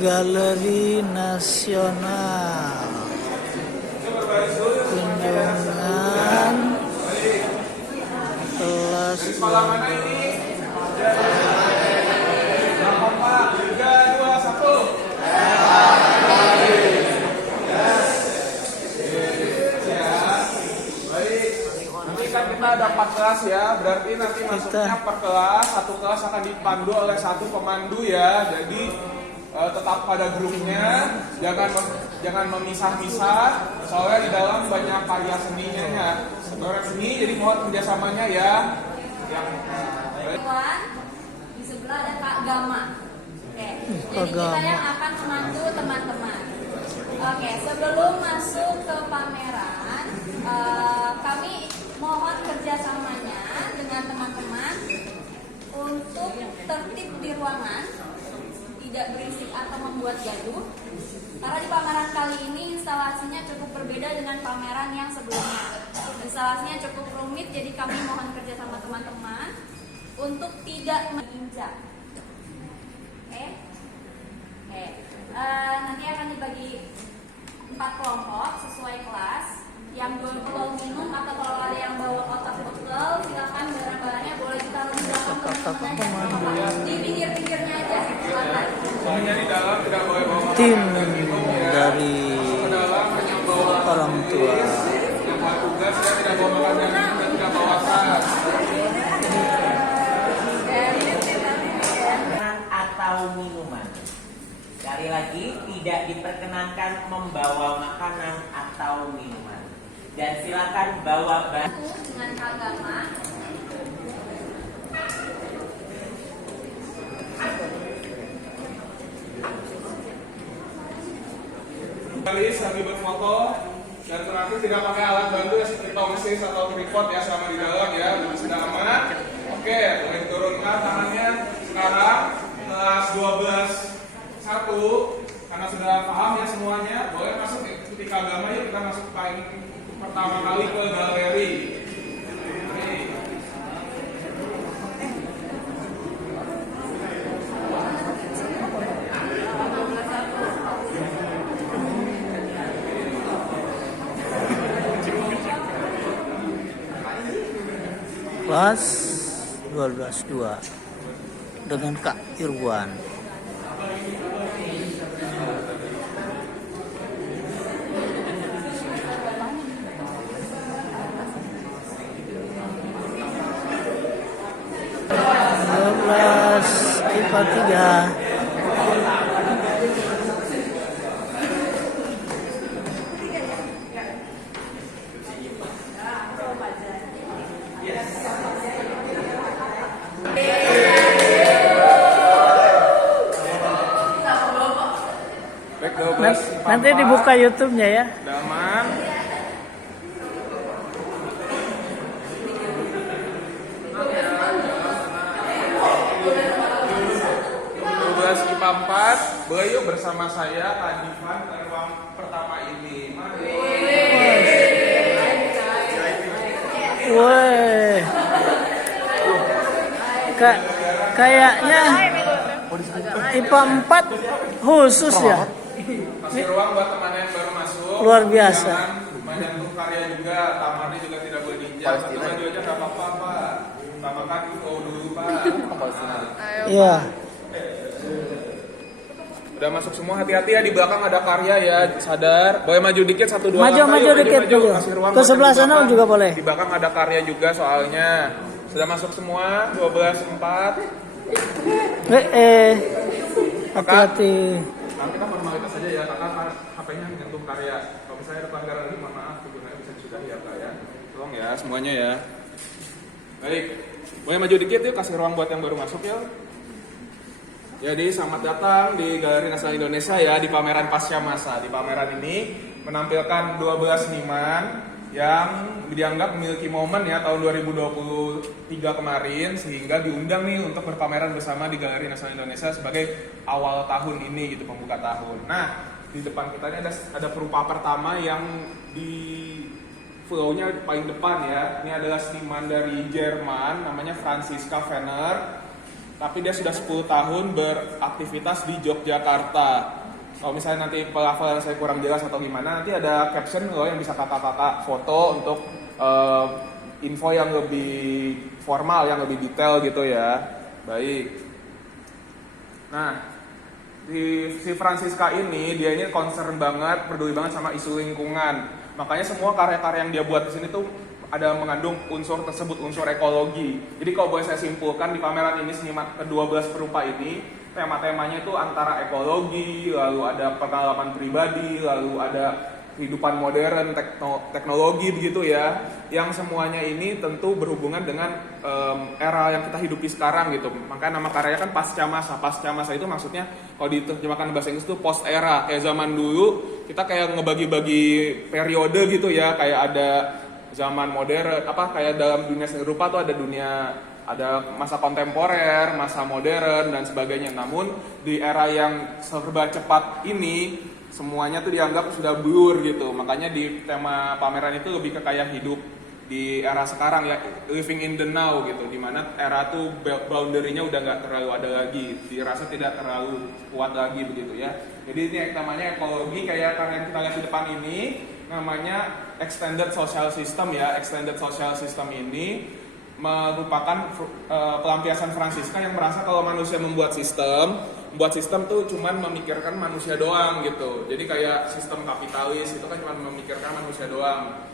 Galeri Nasional, kunjungan kelas kita ada 4 kelas ya, berarti nanti masuknya per kelas, satu kelas akan dipandu oleh satu pemandu ya. Jadi tetap pada grupnya, jangan memisah-misah, soalnya di dalam banyak karya seninya ya. Orang seni, jadi mohon kerjasamanya ya. Di sebelah ada Kak Gama. Oke, jadi kita yang akan memandu teman-teman. Oke, sebelum masuk ke pameran, kami mohon kerjasamanya dengan teman-teman untuk tertib di ruangan, tidak berisik atau membuat gaduh. Karena di pameran kali ini instalasinya cukup berbeda dengan pameran yang sebelumnya. Instalasinya cukup rumit, jadi kami mohon kerjasama teman-teman untuk tidak menginjak. Oke. Nanti akan dibagi 4 kelompok sesuai kelas. Yang belum minum atau kalau ada yang bawa kotak botol, silakan barang-barangnya boleh ditaruh di belakang teman-teman aja. Di pinggir-pinggirnya aja, silakan. Soalnya di dalam tidak boleh bawa tim dari orang tua. yang tugas ya, tidak bawa makanan dan tidak bawa tas. Atau minuman. Sekali lagi, tidak diperkenankan membawa makanan atau minuman. Dan silakan bawa batu dengan agama. Kali sambil berfoto dan terakhir tidak pakai alat bantu ya seperti tongsis atau tripod ya selama di dalam ya, sudah aman. Oke, boleh turunkan tangannya sekarang kelas 12 1 karena sudah paham ya semuanya, boleh masuk ikuti agama ya, kita masuk paling pertama kali ke galeri. Kelas 12-2 dengan Kak Irwan. IPA 3. Nanti dibuka YouTube-nya ya. Daman. IPA 4, boleh yuk bersama saya Adivan ke ruang pertama ini. Mari. Woi. Kayaknya IPA 4 khusus ya. Kasih ruang buat teman yang baru masuk. Luar biasa. Menyentuh karya juga, kamarnya juga tidak boleh diinjak. Satu maju aja nggak apa-apa Pak. Tambahkan info dulu Pak. Iya. Udah masuk semua, hati-hati ya di belakang ada karya ya, sadar. Boleh maju dikit 1 2 Maju dikit dulu. Ke sebelah sana juga boleh. Di belakang ada karya juga soalnya. Sudah masuk semua 12 4. Hati-hati. Nanti kita formalitas saja ya, kakak HP-nya menyentuh karya. Kalau misalnya ada pelanggaran lagi, mohon maaf, kegunaannya bisa disudahi ya kak ya. Tolong ya semuanya ya. Baik, boleh maju dikit yuk, kasih ruang buat yang baru masuk ya. Jadi selamat datang di Galeri Nasional Indonesia ya, di pameran Pasca Masa. Di pameran ini menampilkan 12 seniman yang dianggap memiliki momen ya tahun 2023 kemarin, sehingga diundang nih untuk berpameran bersama di Galeri Nasional Indonesia sebagai awal tahun ini gitu, pembuka tahun. Nah, di depan kita ini ada perupa pertama yang di flow-nya paling depan ya. Ini adalah seniman dari Jerman, namanya Franziska Fenner. tapi dia sudah 10 tahun beraktivitas di Yogyakarta. Kalau misalnya nanti pelafalan saya kurang jelas atau gimana, nanti ada caption loh yang bisa kakak-kakak foto untuk info yang lebih formal, yang lebih detail gitu ya. Baik. Nah, si Francisca ini, dia ini concern banget, peduli banget sama isu lingkungan. Makanya semua karya-karya yang dia buat di sini tuh ada mengandung unsur tersebut, unsur ekologi. Jadi kalau boleh saya simpulkan, di pameran ini seniman ke-12 perupa ini, tema-temanya itu antara ekologi, lalu ada pengalaman pribadi, lalu ada kehidupan modern, teknologi begitu ya. Yang semuanya ini tentu berhubungan dengan era yang kita hidupi sekarang gitu. Makanya nama karyanya kan pasca masa. Pasca masa itu maksudnya kalau diterjemahkan bahasa Inggris itu post era. Kayak zaman dulu kita kayak ngebagi-bagi periode gitu ya, kayak ada zaman modern, kayak dalam dunia seni rupa tuh ada masa kontemporer, masa modern dan sebagainya. Namun di era yang serba cepat ini semuanya tuh dianggap sudah blur gitu. Makanya di tema pameran itu lebih ke kayak hidup di era sekarang ya, living in the now gitu, dimana era tuh boundary-nya udah nggak terlalu ada lagi, dirasa tidak terlalu kuat lagi begitu ya. Jadi ini namanya ekologi, kayak karya yang kita lihat di depan ini namanya extended social system ya. Extended social system ini merupakan pelampiasan Francisca yang merasa kalau manusia membuat sistem tuh cuman memikirkan manusia doang gitu. Jadi kayak sistem kapitalis itu kan cuma memikirkan manusia doang.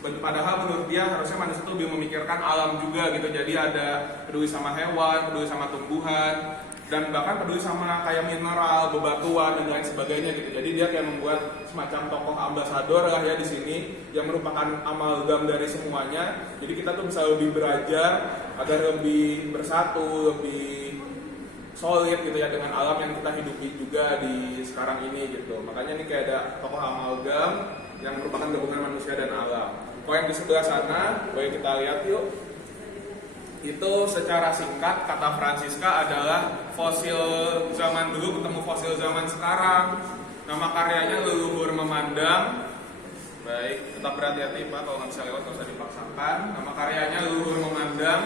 Padahal menurut dia harusnya manusia tuh lebih memikirkan alam juga gitu. Jadi ada peduli sama hewan, peduli sama tumbuhan, dan bahkan peduli sama kayak mineral, bebatuan dan lain sebagainya gitu. Jadi dia kayak membuat semacam tokoh ambasador lah ya di sini yang merupakan amalgam dari semuanya. Jadi kita tuh bisa lebih belajar agar lebih bersatu, lebih solid gitu ya dengan alam yang kita hidupi juga di sekarang ini gitu. Makanya ini kayak ada tokoh amalgam yang merupakan gabungan manusia dan alam. Kalau yang di sebelah sana, boleh kita lihat yuk. Itu secara singkat kata Francisca adalah fosil zaman dulu ketemu fosil zaman sekarang. Nama karyanya Leluhur Memandang. Baik, tetap berhati-hati Pak, kalau nggak bisa lewat nggak usah dipaksakan. Nama karyanya Leluhur Memandang.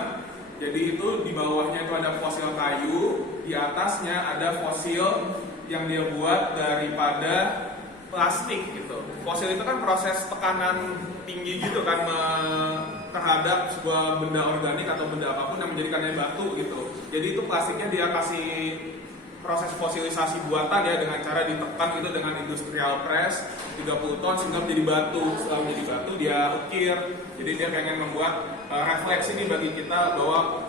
Jadi itu di bawahnya itu ada fosil kayu, di atasnya ada fosil yang dia buat daripada plastik gitu. Fosil itu kan proses tekanan tinggi gitu kan terhadap sebuah benda organik atau benda apapun yang menjadikannya batu gitu. Jadi itu plastiknya dia kasih proses fosilisasi buatan ya dengan cara ditekan gitu dengan industrial press 30 ton sehingga menjadi batu. Setelah menjadi batu dia ukir. Jadi dia pengen membuat refleksi nih bagi kita bahwa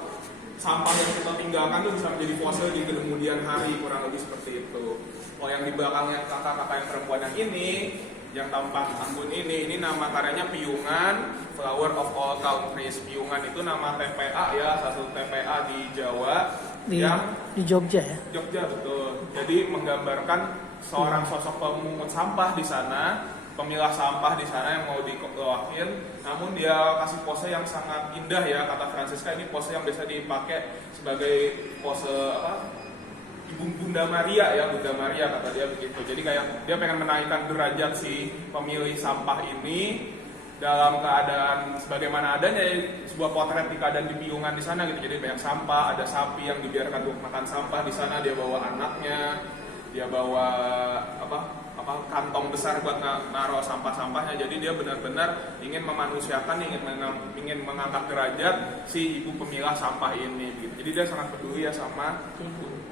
sampah yang kita tinggalkan itu bisa menjadi fosil di kemudian hari, kurang lebih seperti itu. Oh yang di belakangnya kakak-kakak yang perempuan yang ini, yang tampak anggun ini nama karyanya Piungan, Flower of All Countries. Piungan itu nama TPA ya, satu TPA di Jawa di Jogja ya. Jogja betul. Jadi menggambarkan seorang sosok pemungut sampah di sana, pemilah sampah di sana yang mau dikeluarin. Namun dia kasih pose yang sangat indah ya, kata Francisca ini pose yang biasa dipakai sebagai pose Bunda Maria ya, Bunda Maria kata dia begitu. Jadi kayak dia pengen menaikkan derajat si pemilih sampah ini dalam keadaan sebagaimana adanya sebuah potret di keadaan di Piungan di sana gitu. Jadi banyak sampah, ada sapi yang dibiarkan untuk makan sampah di sana, dia bawa anaknya, dia bawa kantong besar buat naruh sampah-sampahnya. Jadi dia benar-benar ingin memanusiakan, ingin mengangkat derajat si ibu pemilah sampah ini gitu. Jadi dia sangat peduli ya sama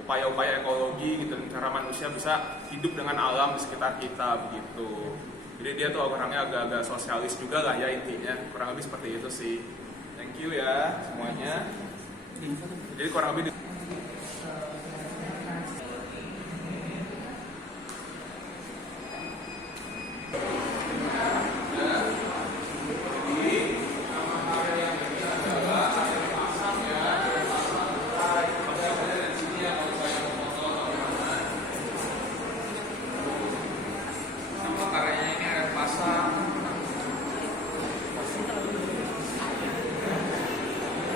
upaya-upaya ekologi gitu, cara manusia bisa hidup dengan alam di sekitar kita begitu. Jadi dia tuh orangnya agak-agak sosialis juga lah ya intinya, kurang lebih seperti itu sih. Thank you ya semuanya. Jadi kurang lebih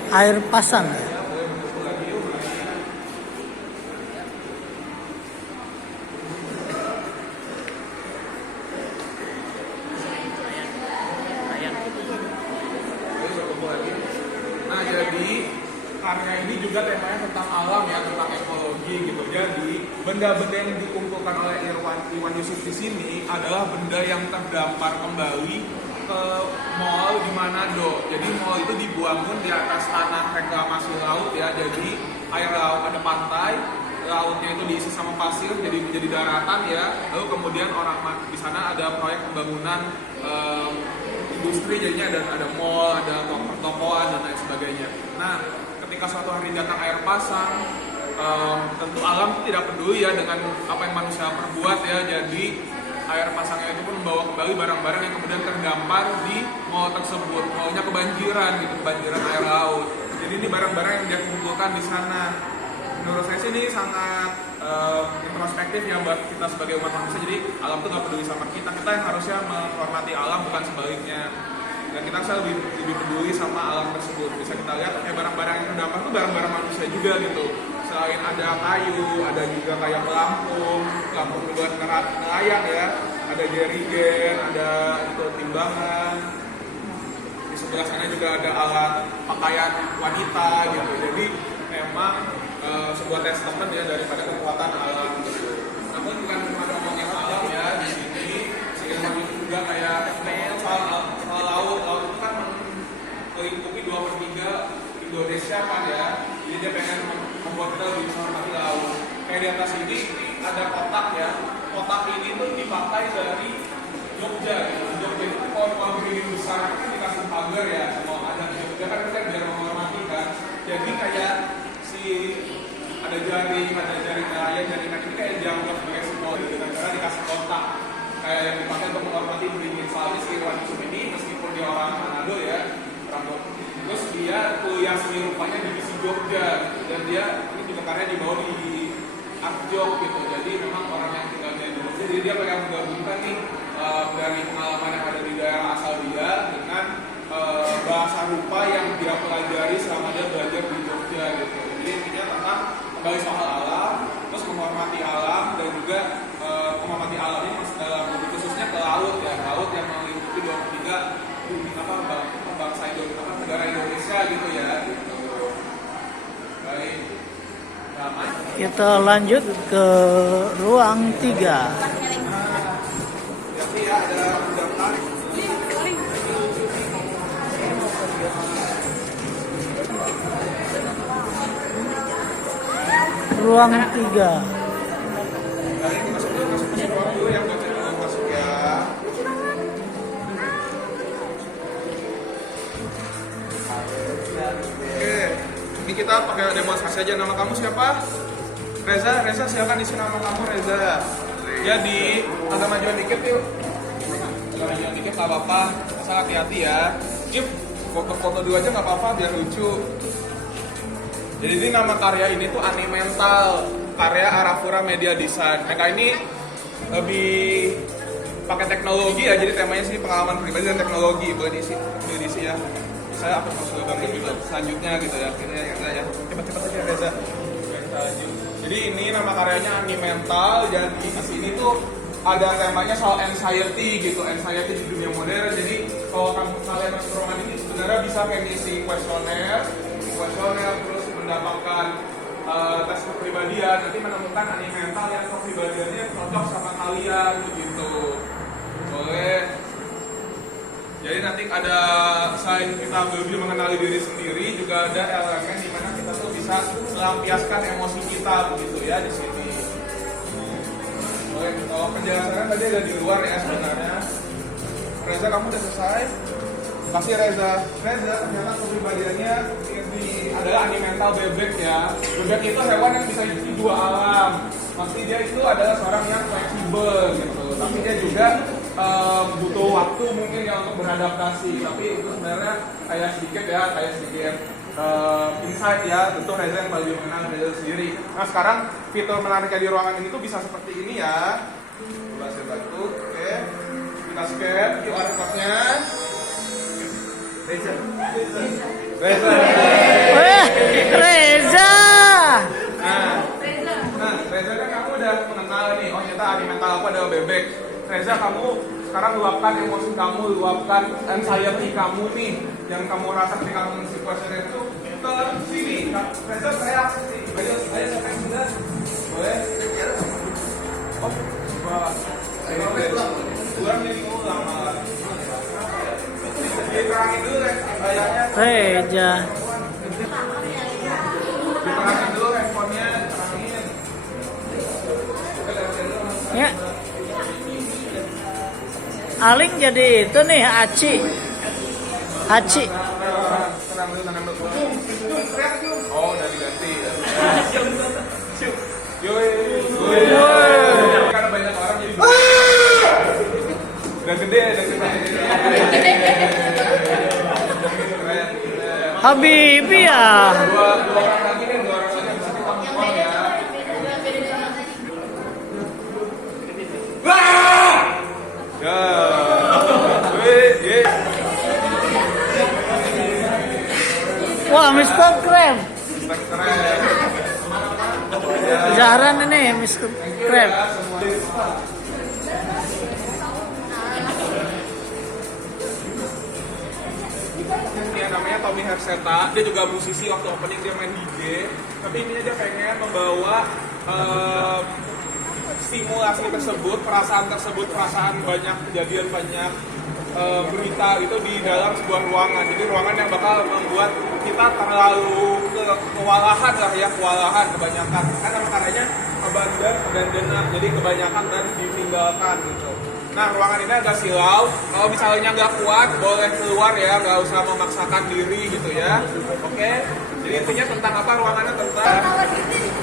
Air pasang ya. Nah jadi karya ini juga temanya tentang alam ya, tentang ekologi gitu. Jadi benda-benda yang dikumpulkan oleh Iwan Yusuf di sini adalah benda yang terdampar kembali ke mall di Manado. Jadi mall itu dibangun di atas tanah reklamasi laut ya. Jadi air laut, ada pantai, lautnya itu diisi sama pasir jadi menjadi daratan ya. Lalu kemudian orang di sana ada proyek pembangunan industri, jadinya ada mall, ada pertokoan dan lain sebagainya. Nah, ketika suatu hari datang air pasang, tentu alam tidak peduli ya dengan apa yang manusia perbuat ya. Jadi air pasangnya itu pun membawa kembali barang-barang yang kemudian terdampar di mall tersebut. Mallnya kebanjiran gitu, kebanjiran air laut. Jadi ini barang-barang yang dia kumpulkan di sana. Menurut saya sih ini sangat introspektif ya buat kita sebagai umat manusia. Jadi alam itu nggak peduli sama kita yang harusnya menghormati alam, bukan sebaliknya. Dan kita harus lebih peduli sama alam tersebut. Bisa kita lihat kayak barang-barang yang terdampar itu barang-barang manusia juga gitu. Selain ada kayu, ada juga kayak pelampung buat nelayan ya, ada jerigen, ada itu timbangan. Di sebelah sana juga ada alat pakaian wanita gitu. Jadi memang sebuah testament ya daripada kekuatan alam gitu. Namun bukan cuma ngomongin alam ya di sini, sehingga juga kayak soal laut itu kan melingkupi 2/3 Indonesia kan ya. Jadi dia pengen membuat kita lebih menghormati laut. Kayak di atas ini ada kotak ya. Kotak ini tuh dipakai dari Jogja gitu. Jogja itu kalau berdiri besar kan dikasih pagar ya. Kalau ada di Jogja kan kita biar menghormati kan. Jadi kayak ada jaring nelayan, jaringan ini kayak dianggap sebagai simbol dengan cara dikasih kotak kayak yang dipakai untuk menghormati beringin. Soalnya si Iwan Yusuf ini meskipun dia orang Manado ya, terus dia kuliah seni rupanya di UISI Jogja dan dia ini juga karya dibawa di Arjok gitu. Jadi memang orang yang tinggalnya di Jogja, jadi dia pengen menggabungkan nih dari pengalaman yang ada di daerah asal dia dengan bahasa rupa yang dia pelajari selama dia belajar di Jogja gitu. Jadi intinya tentang kembali soal alam, terus menghormati alam dan juga menghormati alam ini dalam khususnya ke laut ya, laut yang melingkupi 2/3 bangsa Indonesia, negara Indonesia gitu ya. Gitu. Baik. Kita lanjut ke ruang 3. Jadi ya ada daftar. Ruang 3. Baik, masuk dulu yang baca dulu masuk ya. Oke, ini kita pakai demonstrasi aja. Nama kamu siapa? Reza silakan isi nama kamu Reza. Ya agak majuan dikit yuk. Agak majuan dikit nggak apa-apa, asal hati-hati ya. Yuk, foto-foto dulu aja nggak apa-apa biar lucu. Jadi ini nama karya ini tuh Animental, karya Arafura Media Design. Mereka ini lebih pakai teknologi ya, jadi temanya sih pengalaman pribadi dan teknologi. Boleh diisi ya. Saya akan masuk ke juga selanjutnya gitu ya. Ya. Cepat-cepat aja Reza. Jadi ini nama karyanya Animental, dan di sini tuh ada temanya soal anxiety gitu, anxiety di dunia modern. Jadi kalau kalian masuk ruangan ini sebenarnya bisa kayak ngisi kuesioner terus mendapatkan tes kepribadian, nanti menemukan Animental yang kepribadiannya cocok sama kalian gitu. Boleh. Jadi nanti ada, selain kita lebih mengenali diri sendiri, juga ada elemen di mana kita tuh bisa melampiaskan emosi kita begitu ya di sini. Boleh. Kalau penjelasannya tadi ada di luar ya sebenarnya. Reza, kamu udah selesai? Kasih Reza, ternyata kepribadiannya adalah Animental bebek ya. Bebek itu hewan yang bisa hidup di dua alam. Pasti dia itu adalah seorang yang fleksibel gitu. Tapi dia juga butuh waktu mungkin ya untuk beradaptasi. Tapi itu sebenarnya kayak sedikit insight ya. Tentu Reza yang paling mengenal Reza sendiri. Nah sekarang fitur menariknya di ruangan ini tuh bisa seperti ini ya. Coba saya bantu. Oke. Kita scan QR code-nya. Reza. Reza. Nah, Reza kan kamu udah mengenal nih. Oh ternyata Animental aku adalah bebek. Reza, kamu sekarang luapkan emosi kamu, luapkan anxiety kamu nih yang kamu rasa ketika kamu mengisi kuesioner itu ke sini. Reza saya aksi. Ayo siapa yang sudah? Boleh? Oh, wah. Kurang jadi ngulang malah. Diterangin dulu kan bayarnya. Reja. Diterangin dulu responnya, terangin. Ya. Aling jadi itu nih Aci. Haci. Tenang dulu. Oh, udah diganti. Yoi. Karena banyak orang jadi udah gede. Habibi ya. Dua orang lagi nih, dua orang lagi bisa kita ngomong ya. Ya. Wah, Mr. Krab. Keren. Jaran ini Mr. Krab. Ini yang namanya Tommy Herseta, dia juga musisi. Waktu opening dia main DJ, tapi intinya dia pengen membawa stimulasi tersebut, perasaan banyak kejadian, banyak berita itu di dalam sebuah ruangan. Jadi ruangan yang bakal membuat kita terlalu kewalahan lah ya, kewalahan kebanyakan. Karena karyanya abandon, jadi kebanyakan dan ditinggalkan gitu. Nah, ruangan ini agak silau. Kalau misalnya nggak kuat, boleh keluar ya, nggak usah memaksakan diri gitu ya. Oke? Jadi intinya tentang apa ruangannya, tentang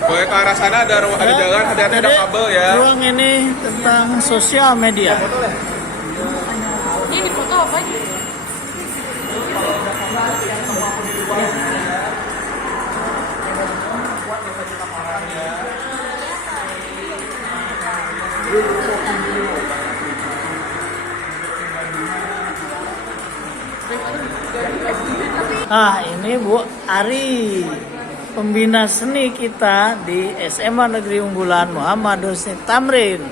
boleh ke arah sana, ada jalan, hati-hati ada kabel ya. Ruang ini tentang sosial media. Ini di foto apa ini? Ah, ini Bu Ari, pembina seni kita di SMA Negeri Unggulan Muhammad Husni Tamrin.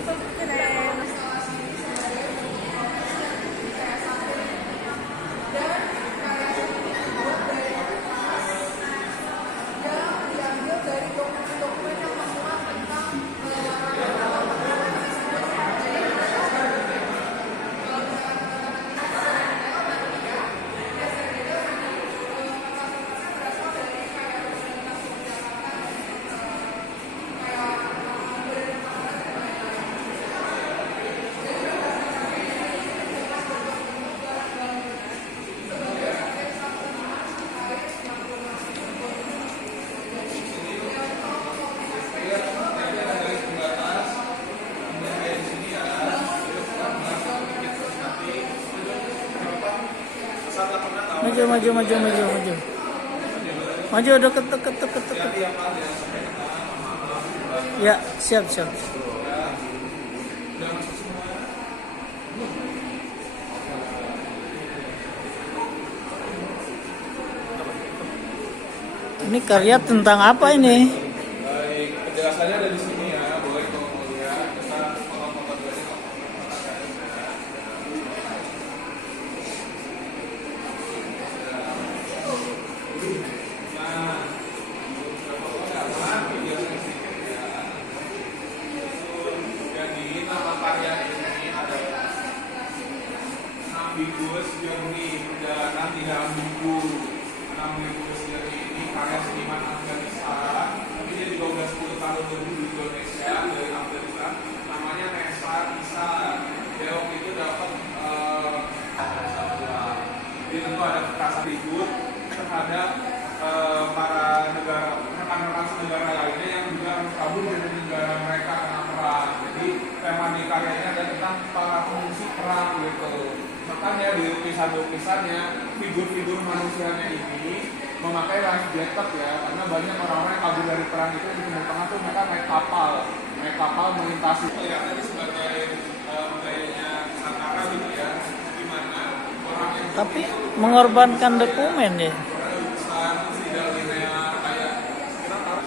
Maju. Maju, deket. Ya, siap. Ini karya tentang apa ini? Baik, penjelasannya ada di sini ya. Boleh kalau mau lihat, kita foto-foto dulu aja. Jadi nama karya ini adalah Ambiguous Journey, perjalanan tidak ambigu. Ambiguous Journey ini karya seniman Afghanistan, tapi dia juga udah 10 tahun dulu di Indonesia, dari Afghanistan. Namanya Nesa Isa. Dia waktu itu dapat jadi tentu ada kekerasan ribut terhadap para rekan-rekan negara lainnya yang juga kabur dari negara mereka karena perang. Jadi tema di karyanya ada tentang para pengungsi perang gitu. Makanya di lukisannya figur-figur manusianya ini memakai life jacket ya, karena banyak orang-orang yang kabur dari perang itu di Timur Tengah tuh mereka naik kapal melintasi. Ya, tadi sebagai budayanya Nusantara gitu ya, gimana orang yang Tapi mengorbankan dokumen ya. tidak linear kayak kita taruh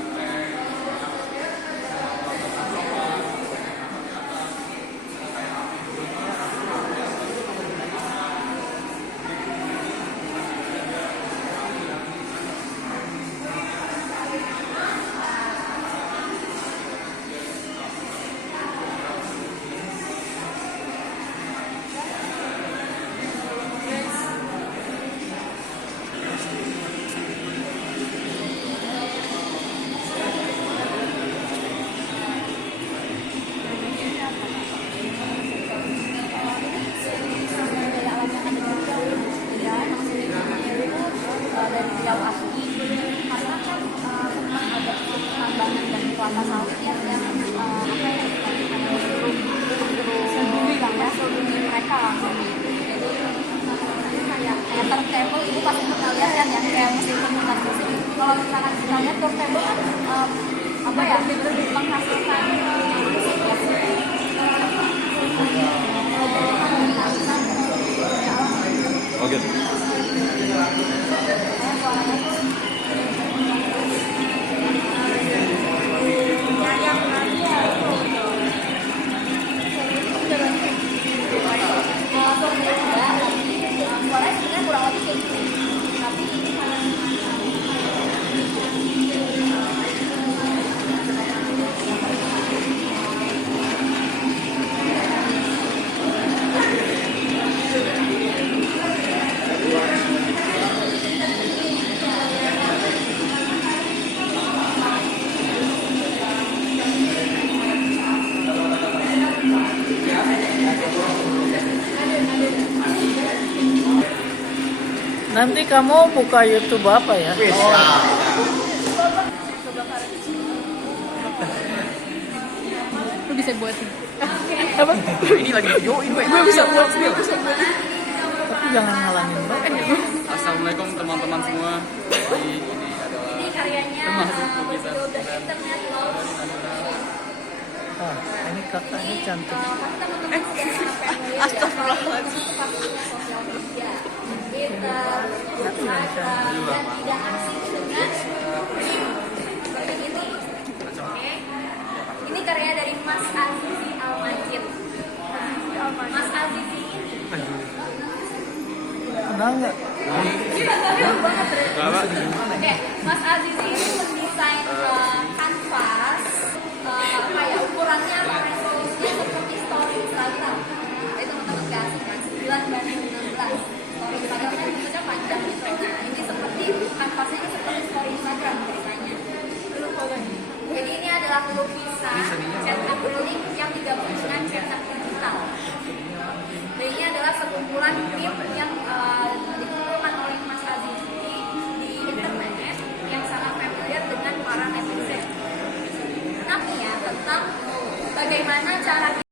sejauh Aki karena kan sempat ada tambangan dan kelapa sawit ya yang apa ya bumi mereka langsung. Jadi kayak turntable ibu pasti pernah lihat kan yang kayak mesin pemutar musik. Kalau misalkan kita lihat turntable kan apa ya menghasilkan musik ya. Oh gitu. Suaranya sebenarnya kurang lebih kayak gitu. Tapi Nanti kamu buka YouTube apa ya? Lu bisa buat Apa? ini lagi yo ini gue bisa buat Tapi jangan ngalangin banget. Assalamualaikum teman-teman semua. Jadi ini adalah ini karyanya berjudul Internet Love. Ah, ini kakaknya cantik. Pasti teman-teman astagfirullahaladzim. Sosial media, Twitter, Instagram, dan tidak asing dengan seperti ini. Oke, ini karya dari Mas Azizi Al-Majid. Nah, Mas Azizi ini Kenal nggak? Oke, Mas Azizi ini mendesain kanvas apa ya ukurannya atau resolusinya seperti story Instagram. Jadi teman-teman gak asing kan 9:16. Story Instagram kan bentuknya panjang gitu. Nah ini seperti kanvasnya ini seperti story Instagram ceritanya. Jadi ini adalah lukisan cetak akrilik yang digabung dengan cetak digital. Dan ini adalah sekumpulan meme yang dikumpulkan oleh Mas Azizi di internet yang sangat familiar dengan para netizen. Tapi ya tentang bagaimana cara